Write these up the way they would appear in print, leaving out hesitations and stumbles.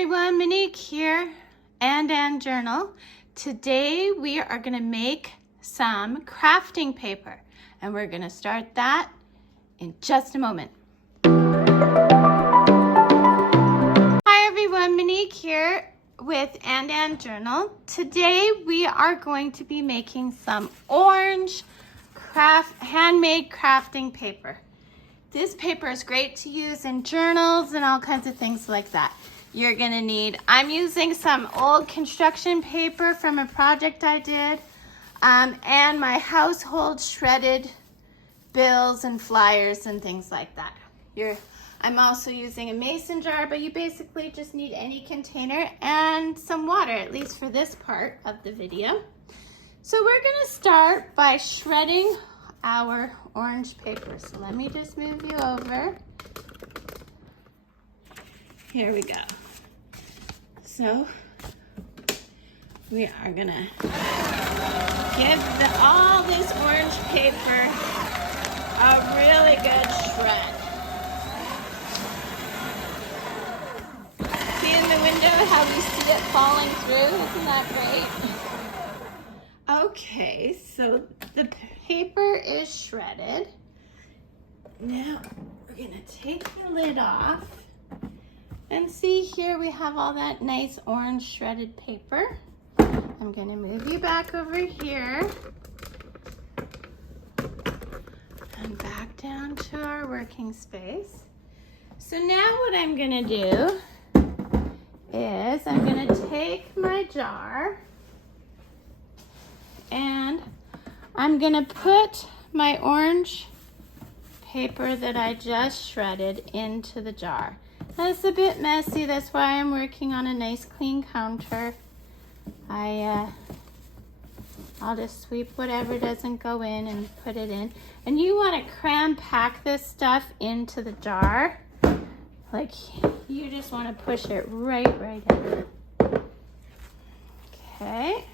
everyone, Monique here, AndandJournal. Today we are going to make some crafting paper, and we're going to start that in just a moment. Hi everyone, Monique here with AndandJournal. Today we are going to be making some orange handmade crafting paper. This paper is great to use in journals and all kinds of things like that. You're gonna need, I'm using some old construction paper from a project I did, and my household shredded bills and flyers and things like that. I'm also using a mason jar, but you basically just need any container and some water, at least for this part of the video. So we're gonna start by shredding our orange paper. So let me just move you over. Here we go. So we are gonna give all this orange paper a really good shred. See in the window how we see it falling through? Isn't that great? Okay, so the paper is shredded. Now we're gonna take the lid off and see here we have all that nice orange shredded paper. I'm gonna move you back over here and back down to our working space. So now what I'm gonna do is I'm gonna take my jar and I'm gonna put my orange paper that I just shredded into the jar. That's a bit messy, that's why I'm working on a nice clean counter. I'll just sweep whatever doesn't go in and put it in. And you wanna cram pack this stuff into the jar. Like, you just wanna push it right in. Okay.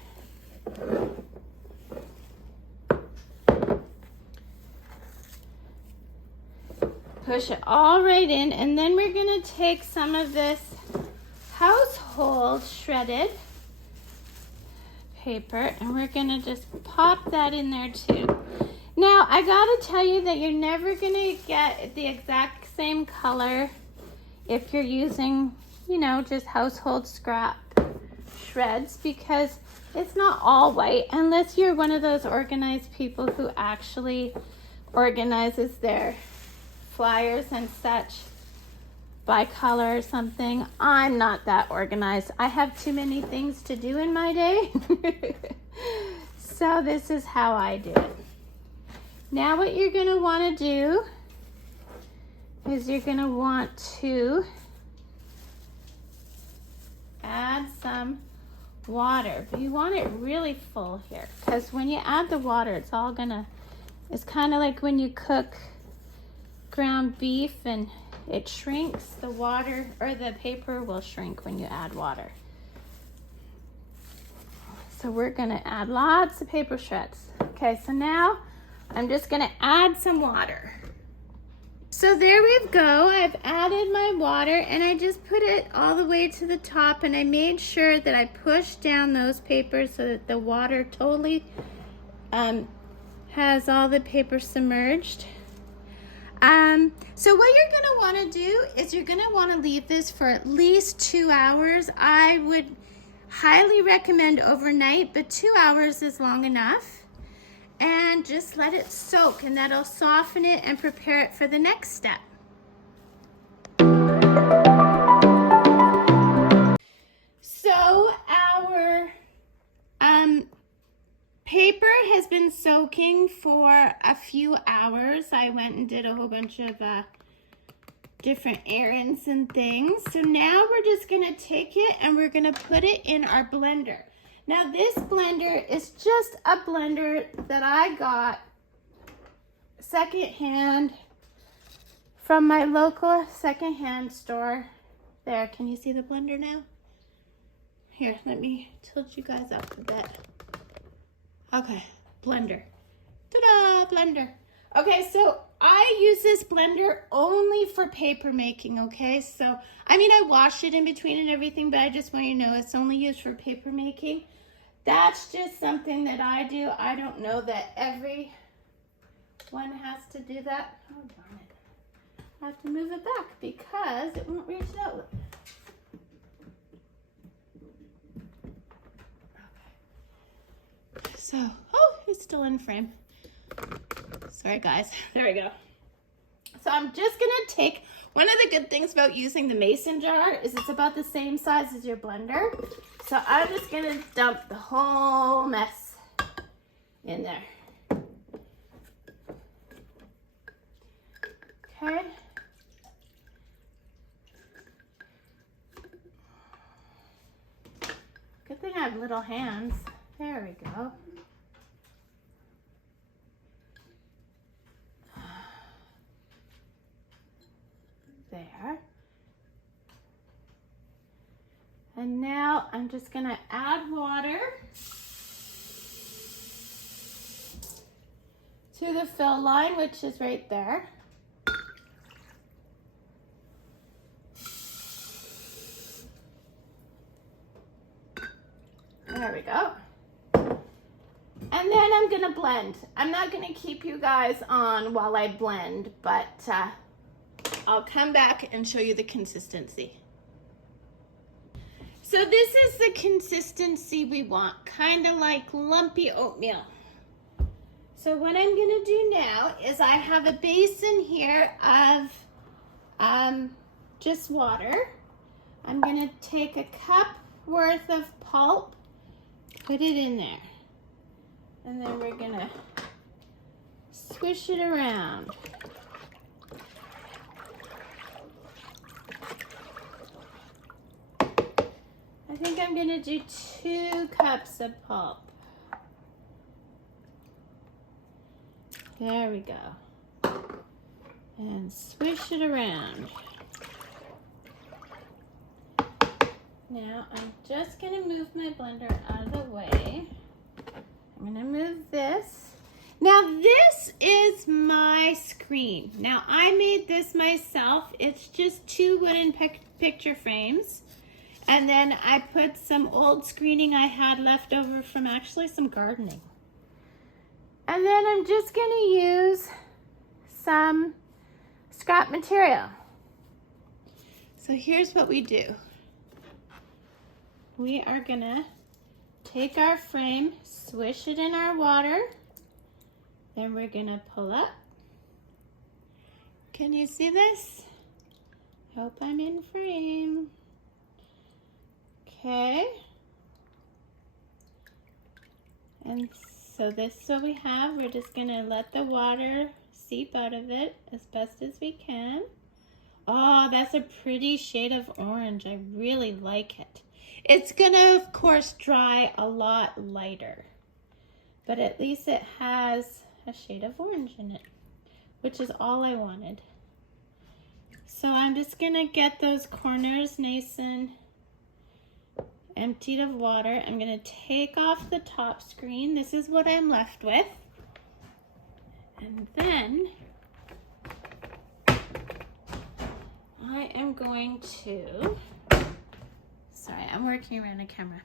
Push it all right in, and then we're gonna take some of this household shredded paper and we're gonna just pop that in there too. Now, I gotta tell you that you're never gonna get the exact same color if you're using, just household scrap shreds, because it's not all white unless you're one of those organized people who actually organizes their flyers and such by color or something. I'm not that organized. I have too many things to do in my day. So this is how I do it. Now what you're gonna wanna do is you're gonna want to add some water, but you want it really full here, because when you add the water, it's kind of like when you cook ground beef and it shrinks, the water or the paper will shrink when you add water. So we're gonna add lots of paper shreds. Okay, so now I'm just gonna add some water. So there we go, I've added my water and I just put it all the way to the top, and I made sure that I pushed down those papers so that the water totally has all the paper submerged. So what you're gonna wanna do is you're gonna wanna leave this for at least 2 hours. I would highly recommend overnight, but 2 hours is long enough. And just let it soak, and that'll soften it and prepare it for the next step. So our paper has been soaking for a few hours. I went and did a whole bunch of different errands and things. So now we're just gonna take it and we're gonna put it in our blender. Now this blender is just a blender that I got secondhand from my local secondhand store. There, can you see the blender now? Here, let me tilt you guys up a bit. Okay, blender. Ta-da, blender. Okay, so I use this blender only for paper making, okay? So, I mean, I wash it in between and everything, but I just want you to know it's only used for paper making. That's just something that I do. I don't know that everyone has to do that. Oh, darn it. I have to move it back because it won't reach out. Okay. So, oh, it's still in frame. Sorry, guys. There we go. So I'm just going to take, one of the good things about using the mason jar is it's about the same size as your blender. So I'm just going to dump the whole mess in there. Okay. Good thing I have little hands. There we go. There. And now I'm just going to add water to the fill line, which is right there. There we go. And then I'm going to blend. I'm not going to keep you guys on while I blend, but I'll come back and show you the consistency. So this is the consistency we want, kind of like lumpy oatmeal. So what I'm going to do now is I have a basin here of just water. I'm going to take a cup worth of pulp, put it in there, and then we're going to swish it around. I think I'm going to do 2 cups of pulp. There we go. And swish it around. Now I'm just going to move my blender out of the way. I'm going to move this. Now this is my screen. Now I made this myself. It's just 2 wooden picture frames. And then I put some old screening I had left over from actually some gardening. And then I'm just going to use some scrap material. So here's what we do. We are going to take our frame, swish it in our water. Then we're going to pull up. Can you see this? Hope I'm in frame. Okay, and so this is what we have. We're just going to let the water seep out of it as best as we can. Oh, that's a pretty shade of orange. I really like it. It's going to, of course, dry a lot lighter, but at least it has a shade of orange in it, which is all I wanted. So I'm just going to get those corners nice and emptied of water. I'm going to take off the top screen. This is what I'm left with. And then I am going to, sorry, I'm working around a camera.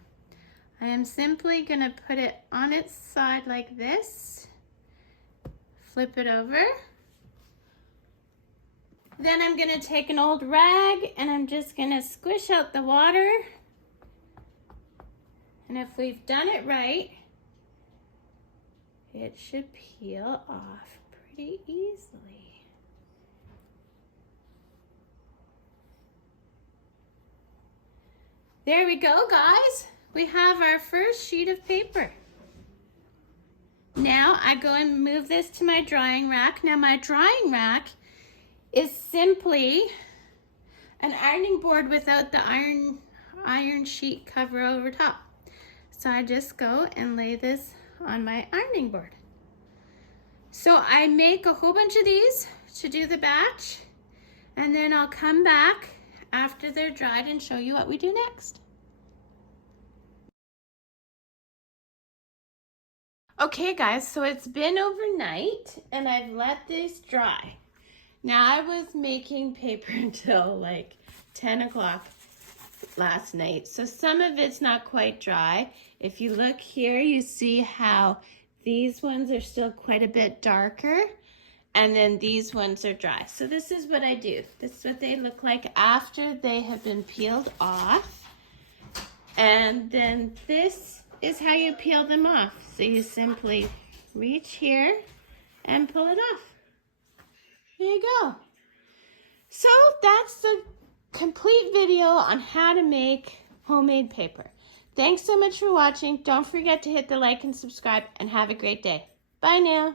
I am simply going to put it on its side like this, flip it over. Then I'm going to take an old rag and I'm just going to squish out the water. And if we've done it right, it should peel off pretty easily. There we go, guys. We have our first sheet of paper. Now I go and move this to my drying rack. Now my drying rack is simply an ironing board without the iron sheet cover over top. So I just go and lay this on my ironing board. So I make a whole bunch of these to do the batch, and then I'll come back after they're dried and show you what we do next. Okay guys, so it's been overnight and I've let this dry. Now I was making paper until like 10 o'clock last night. So some of it's not quite dry. If you look here, you see how these ones are still quite a bit darker and then these ones are dry. So this is what I do. This is what they look like after they have been peeled off. And then this is how you peel them off. So you simply reach here and pull it off. There you go. So that's the complete video on how to make homemade paper. Thanks so much for watching. Don't forget to hit the like and subscribe and have a great day. Bye now.